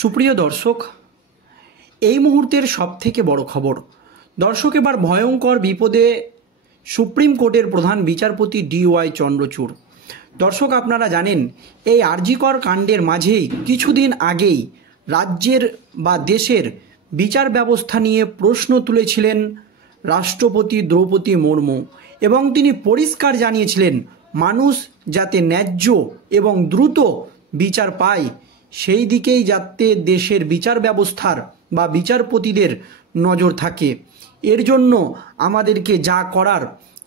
সুপ্রিয় দর্শক, এই মুহূর্তের সবথেকে বড় খবর। দর্শক, এবার ভয়ঙ্কর বিপদে সুপ্রিম কোর্টের প্রধান বিচারপতি DY চন্দ্রচূড়। দর্শক, আপনারা জানেন এই আর.জি. কর কাণ্ডের মাঝেই কিছুদিন আগেই রাজ্যের বা দেশের বিচার ব্যবস্থা নিয়ে প্রশ্ন তুলেছিলেন রাষ্ট্রপতি দ্রৌপদী মুর্মু এবং তিনি পরিষ্কার জানিয়েছিলেন মানুষ যাতে ন্যায্য এবং দ্রুত বিচার পায় সেই দিকেই যাতে দেশের বিচার ব্যবস্থার বা বিচারপতিদের নজর থাকে। এর জন্য আমাদেরকে যা করার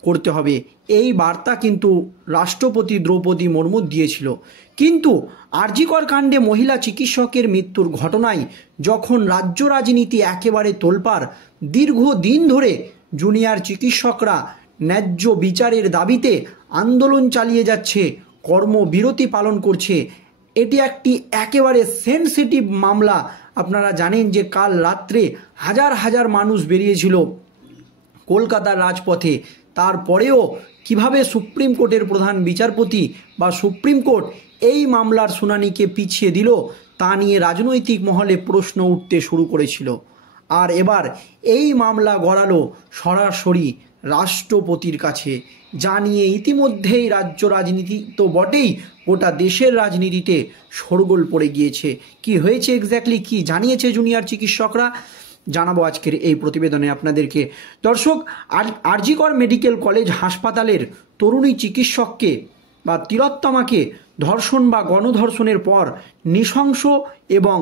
করতে হবে, এই বার্তা কিন্তু রাষ্ট্রপতি দ্রৌপদী মুর্মু দিয়েছিল। কিন্তু আর.জি. কর কাণ্ডে মহিলা চিকিৎসকের মৃত্যুর ঘটনায় যখন রাজ্য রাজনীতি একেবারে তোলপাড়, দীর্ঘদিন ধরে জুনিয়র চিকিৎসকরা ন্যায্য বিচারের দাবিতে আন্দোলন চালিয়ে যাচ্ছে, কর্মবিরতি পালন করছে। এটি একটি একেবারে সেনসিটিভ মামলা। আপনারা জানেন যে কাল রাত্রে হাজার হাজার মানুষ বেরিয়েছিল কলকাতার রাজপথে। তারপরেও কিভাবে সুপ্রিম কোর্টের প্রধান বিচারপতি বা সুপ্রিম কোর্ট এই মামলার শুনানিকে পিছিয়ে দিল তা নিয়ে রাজনৈতিক মহলে প্রশ্ন উঠতে শুরু করেছিল। আর এবার এই মামলা গড়ালো সরাসরি রাষ্ট্রপতির কাছে, যা নিয়ে ইতিমধ্যেই রাজ্য রাজনীতি তো বটেই, গোটা দেশের রাজনীতিতে শোরগোল পড়ে গিয়েছে। কি হয়েছে এক্স্যাক্টলি, কি জানিয়েছে জুনিয়র চিকিৎসকরা, জানাবো আজকের এই প্রতিবেদনে আপনাদেরকে। দর্শক, আর.জি. কর মেডিকেল কলেজ হাসপাতালের তরুণী চিকিৎসককে বা তিলোত্তমাকে ধর্ষণ বা গণধর্ষণের পর নৃশংস এবং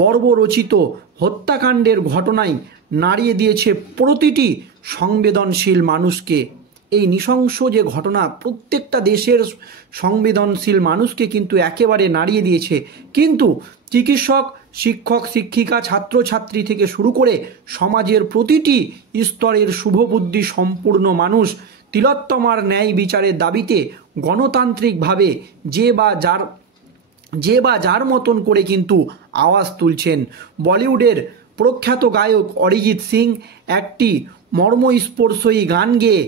বর্বরচিত হত্যাকাণ্ডের ঘটনায় নাড়িয়ে দিয়েছে প্রতিটি সংবেদনশীল মানুষকে। এই নৃশংস যে ঘটনা প্রত্যেকটা দেশের সংবেদনশীল মানুষকে কিন্তু একেবারে নাড়িয়ে দিয়েছে। কিন্তু চিকিৎসক, শিক্ষক, শিক্ষিকা, ছাত্রছাত্রী থেকে শুরু করে সমাজের প্রতিটি স্তরের শুভবুদ্ধি সম্পূর্ণ মানুষ তিলোত্তমার ন্যায় বিচারের দাবিতে গণতান্ত্রিকভাবে যে বা যার মতন করে কিন্তু আওয়াজ তুলছেন। বলিউডের প্রখ্যাত গায়ক অরিজিৎ সিং একটি মর্মস্পর্শী গান গেয়ে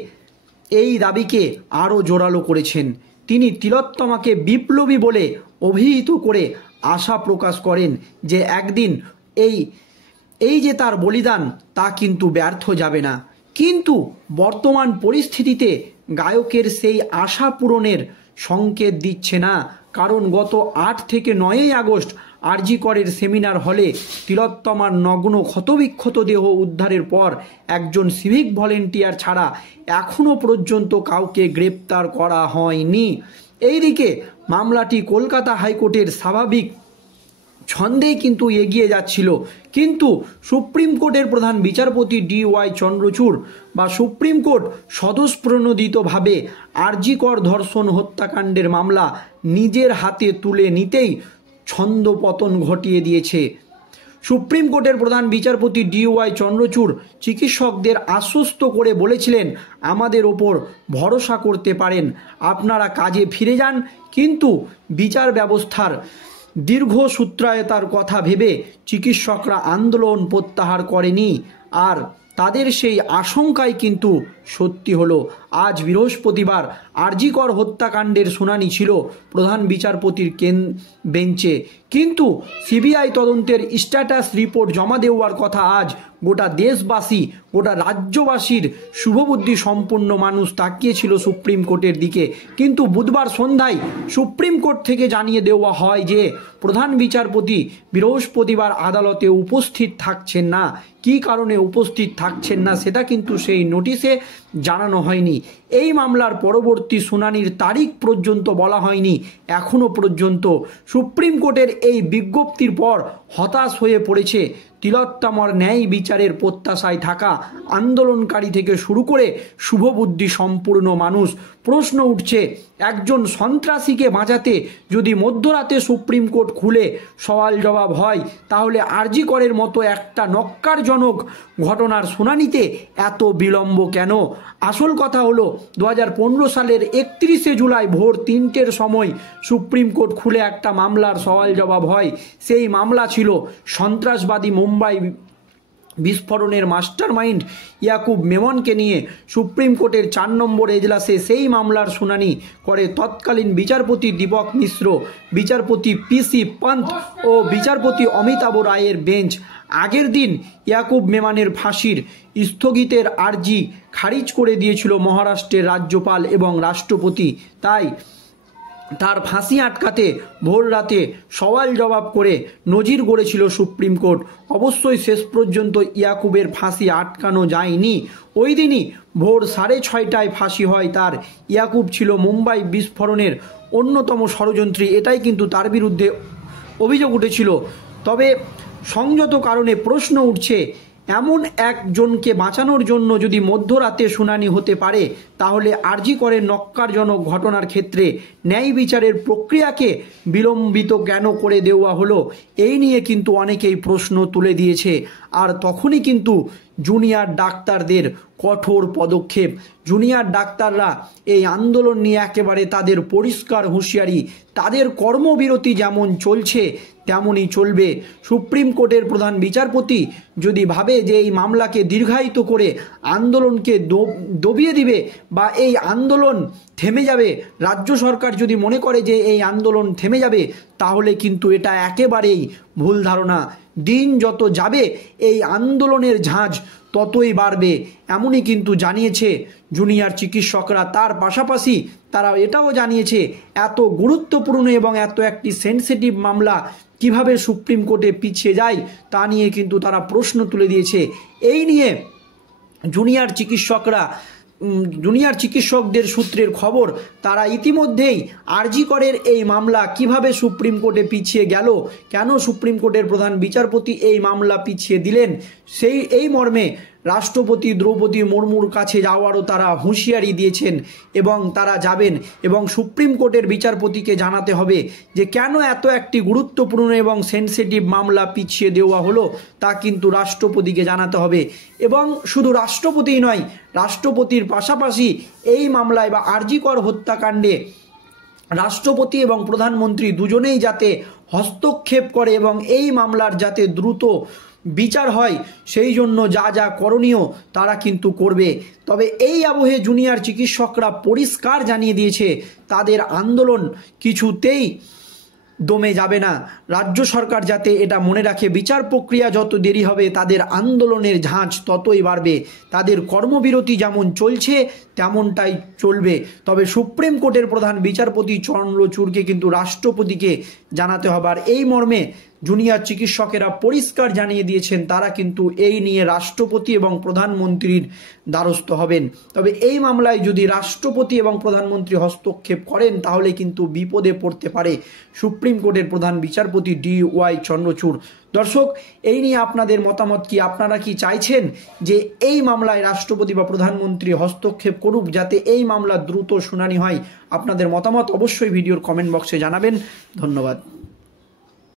এই দাবিকে আরও জোরালো করেছেন। তিনি তিলোত্তমাকে বিপ্লবী বলে অভিহিত করে আশা প্রকাশ করেন যে একদিন এই যে তার বলিদান তা কিন্তু ব্যর্থ যাবে না। কিন্তু বর্তমান পরিস্থিতিতে গায়কের সেই আশা পূরণের সংকেত দিচ্ছে না, কারণ গত 8 থেকে 9 আগস্ট আর.জি. করের সেমিনার হলে তিলোত্তমার নগ্ন ক্ষতবিক্ষত দেহ উদ্ধারের পর একজন সিভিক ভলেন্টিয়ার ছাড়া এখনও পর্যন্ত কাউকে গ্রেপ্তার করা হয়নি। এইদিকে মামলাটি কলকাতা হাইকোর্টের স্বাভাবিক ছন্দেই কিন্তু এগিয়ে যাচ্ছিল, কিন্তু সুপ্রিম কোর্টের প্রধান বিচারপতি DY চন্দ্রচূড় বা সুপ্রিম কোর্ট স্বতঃপ্রণোদিতভাবে আর.জি. কর ধর্ষণ হত্যাকাণ্ডের মামলা নিজের হাতে তুলে নিতেই ছন্দপতন ঘটিয়ে দিয়েছে। সুপ্রিম কোর্টের প্রধান বিচারপতি DY চন্দ্রচূড় চিকিৎসকদের আশ্বস্ত করে বলেছিলেন, আমাদের ওপর ভরসা করতে পারেন, আপনারা কাজে ফিরে যান। কিন্তু বিচার ব্যবস্থার দীর্ঘসূত্রায়তার কথা ভেবে চিকিৎসকরা আন্দোলন প্রত্যাহার করেনি, আর তাদের সেই আশঙ্কাই কিন্তু সত্যি হলো। আজ বৃহস্পতিবার আর.জি. কর হত্যাকাণ্ডের শুনানি ছিল প্রধান বিচারপতির বেঞ্চে, কিন্তু সিবিআই তদন্তের স্ট্যাটাস রিপোর্ট জমা দেওয়ার কথা আজ। গোটা দেশবাসী, গোটা রাজ্যবাসীর শুভবুদ্ধি সম্পন্ন মানুষ তাকিয়েছিল সুপ্রিম কোর্টের দিকে। কিন্তু বুধবার সন্ধ্যায় সুপ্রিম কোর্ট থেকে জানিয়ে দেওয়া হয় যে প্রধান বিচারপতি বৃহস্পতিবার আদালতে উপস্থিত থাকছেন না। কী কারণে উপস্থিত থাকছেন না সেটা কিন্তু সেই নোটিশে জানানো হয়নি। এই মামলার পরবর্তী শুনানির তারিখ পর্যন্ত বলা হয়নি। এখনও পর্যন্ত সুপ্রিম কোর্টের এই বিজ্ঞপ্তির পর হতাশ হয়ে পড়েছে তিলোত্তমার ন্যায় বিচারের প্রত্যাশায় থাকা আন্দোলনকারী থেকে শুরু করে শুভবুদ্ধি সম্পূর্ণ মানুষ। প্রশ্ন উঠছে, একজন সন্ত্রাসীকে বাঁচাতে যদি মধ্যরাতে সুপ্রিম কোর্ট খুলে সওয়াল জবাব হয়, তাহলে আর.জি. করের মতো একটা ন্যক্কারজনক ঘটনার শুনানিতে এত বিলম্ব কেন? আসল কথা হলো 2015 সালের 31 জুলাই ভোর 3টের সময় সুপ্রিম কোর্ট খুলে একটা মামলার সওয়াল জবাব হয়। সেই মামলা ছিল সন্ত্রাসবাদী বিস্ফোরণের মাস্টারমাইন্ড ইয়াকুব মেমনকে নিয়ে সুপ্রিম কোর্টের 4 নম্বর এজলাসে সেই মামলার শুনানি করে তৎকালীন বিচারপতি দীপক মিশ্র, বিচারপতি পিসি পন্ত ও বিচারপতি অমিতাভ রায়ের বেঞ্চ আগের দিন ইয়াকুব মেমনের ফাঁসির স্থগিতের আর্জি খারিজ করে দিয়েছিল মহারাষ্ট্রের রাজ্যপাল এবং রাষ্ট্রপতি। তাই তার ফাঁসি আটকাতে ভোর রাতে সওয়াল জবাব করে নজির গড়েছিল সুপ্রিম কোর্ট। অবশ্যই শেষ পর্যন্ত ইয়াকুবের ফাঁসি আটকানো যায়নি। ওই দিনই ভোর 6:30টায় ফাঁসি হয় তার। ইয়াকুব ছিল মুম্বাই বিস্ফোরণের অন্যতম ষড়যন্ত্রী, এটাই কিন্তু তার বিরুদ্ধে অভিযোগ উঠেছিল। তবে সংযত কারণে প্রশ্ন উঠছে, এমন একজনকে বাঁচানোর জন্য যদি মধ্যরাতে শুনানি হতে পারে, তাহলে আরজি করের নক্কারজনক ঘটনার ক্ষেত্রে ন্যায় বিচারের প্রক্রিয়াকে বিলম্বিত কেন করে দেওয়া হলো, এই নিয়ে কিন্তু অনেকেই প্রশ্ন তুলে দিয়েছে। আর তখনই কিন্তু জুনিয়র ডাক্তারদের কঠোর পদক্ষেপ। জুনিয়র ডাক্তাররা এই আন্দোলন নিয়ে একেবারে তাদের পরিষ্কার হুঁশিয়ারি, তাদের কর্মবিরতি যেমন চলছে তেমনই চলবে। সুপ্রিম কোর্টের প্রধান বিচারপতি যদি ভাবে যে এই মামলাকে দীর্ঘায়িত করে আন্দোলনকে দবিয়ে দিবে বা এই আন্দোলন থেমে যাবে, রাজ্য সরকার যদি মনে করে যে এই আন্দোলন থেমে যাবে, তাহলে কিন্তু এটা একেবারেই ভুল ধারণা। দিন যত যাবে এই আন্দোলনের ঝাঁজ ততই বাড়বে, এমনই কিন্তু জানিয়েছে জুনিয়র চিকিৎসকরা। তার পাশাপাশি তারা এটাও জানিয়েছে এত গুরুত্বপূর্ণ এবং এত একটি সেন্সিটিভ মামলা কিভাবে সুপ্রিম কোর্টে পিছিয়ে যায় তা নিয়ে কিন্তু তারা প্রশ্ন তুলে দিয়েছে। এই নিয়ে জুনিয়র চিকিৎসকদের সূত্রের খবর, তারা ইতিমধ্যেই আরজি করের এই মামলা কিভাবে সুপ্রিম কোর্টে পিছিয়ে গেল, কেন সুপ্রিম কোর্টের প্রধান বিচারপতি এই মামলা পিছিয়ে দিলেন, এই মর্মে রাষ্ট্রপতি দ্রৌপদী মুর্মুর কাছে যাওয়ারও তারা হুঁশিয়ারি দিয়েছেন এবং তারা যাবেন এবং সুপ্রিম কোর্টের বিচারপতিকে জানাতে হবে যে কেন এত একটি গুরুত্বপূর্ণ এবং সেন্সিটিভ মামলা পিছিয়ে দেওয়া হলো, তা কিন্তু রাষ্ট্রপতিকে জানাতে হবে। এবং শুধু রাষ্ট্রপতিই নয়, রাষ্ট্রপতির পাশাপাশি এই মামলায় বা আরজি কর হত্যাকাণ্ডে রাষ্ট্রপতি এবং প্রধানমন্ত্রী দুজনেই যাতে হস্তক্ষেপ করে এবং এই মামলার যাতে দ্রুত বিচার হয়, সেই জন্য যা যা করণীয় তারা কিন্তু করবে। তবে এই আবহে জুনিয়র চিকিৎসকরা পরিষ্কার জানিয়ে দিয়েছে তাদের আন্দোলন কিছুতেই দমে যাবে না। রাজ্য সরকার যাতে এটা মনে রাখে, বিচার প্রক্রিয়া যত দেরি হবে তাদের আন্দোলনের ঝাঁজ ততই বাড়বে। তাদের কর্মবিরতি যেমন চলছে তেমনটাই চলবে। তবে সুপ্রিম কোর্টের প্রধান বিচারপতি চন্দ্রচূড়কে কিন্তু রাষ্ট্রপতিকে জানাতে হবে। আর এই মর্মে জুনিয়র চিকিৎসকেরা পরিষ্কার জানিয়ে দিয়েছেন তারা কিন্তু এই নিয়ে রাষ্ট্রপতি এবং প্রধানমন্ত্রীর দ্বারস্থ হবেন। তবে এই মামলায় যদি রাষ্ট্রপতি এবং প্রধানমন্ত্রী হস্তক্ষেপ করেন তাহলে কিন্তু বিপদে পড়তে পারে সুপ্রিম কোর্টের প্রধান বিচারপতি DY চন্দ্রচূড়। দর্শক, এই নিয়ে আপনাদের মতামত কি? আপনারা কি চাইছেন যে এই মামলায় রাষ্ট্রপতি বা প্রধানমন্ত্রী হস্তক্ষেপ করুক যাতে এই মামলা দ্রুত শুনানি হয়? আপনাদের মতামত অবশ্যই ভিডিওর কমেন্ট বক্সে জানাবেন। ধন্যবাদ।